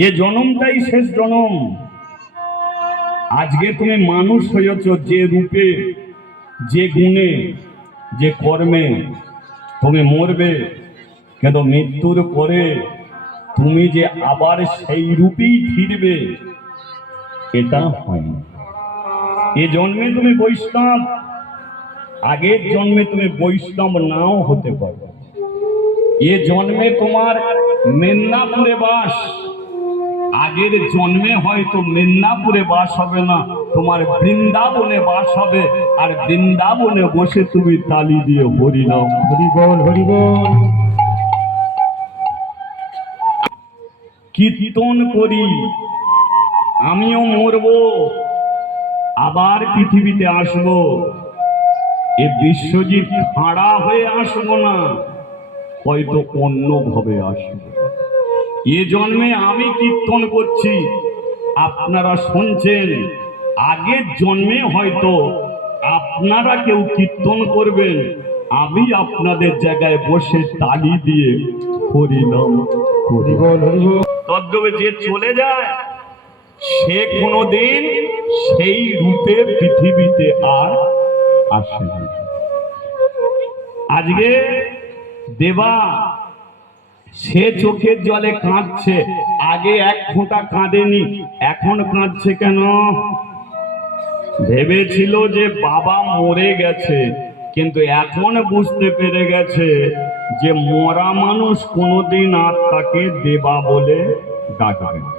এ জনমটাই শেষ জনম। আজকে তুমি মানুষ হয়েছ যে রূপে, যে গুণে, যে কর্মে। তুমি মরবে, কিন্তু মৃত্যুর পরে তুমি যে আবার সেই রূপেই ফিরবে, এটা হয় না। এ জন্মে তুমি বৈষ্ণব, আগের জন্মে তুমি বৈষ্ণব নাও হতে পারো। এ জন্মে তোমার মেদিনীপুরে বাস, আগের জন্মে হয়তো মেদিনীপুরে বাস হবে না, তোমার বৃন্দাবনে বাস হবে। আর বৃন্দাবনে বসে তুমি তালি দিয়ে হরি নাম, হরি বল, হরি বল। কীর্তন করি, আমিও মরব, আবার পৃথিবীতে আসব। এ বিশ্বজিৎ খাড়া হয়ে আসবো না, হয়তো অন্যভাবে আসবো। এ জন্মে আমি কীর্তন করছি, আপনারা শুনছেন। আগের জন্মে হয়তো আপনারা কেউ কীর্তন করবেন, আমি আপনাদের জায়গায় বসে তালি দিয়ে হরি নাম, হরি বল, হরি বল। তদ্রূপে যে চলে যায় সে কোনোদিন সেই রূপে পৃথিবীতে আর আসে না। আজকে দেবা সে চোখের জলে কাঁদছে, আগে এক ফোঁটা কাঁদেনি, এখন কাঁদছে কেন? ভেবেছিল যে বাবা মরে গেছে, কিন্তু এখন বুঝতে পেরে গেছে যে মরা মানুষ কোনোদিন আর তাকে দেবা বলে ডাকবে না।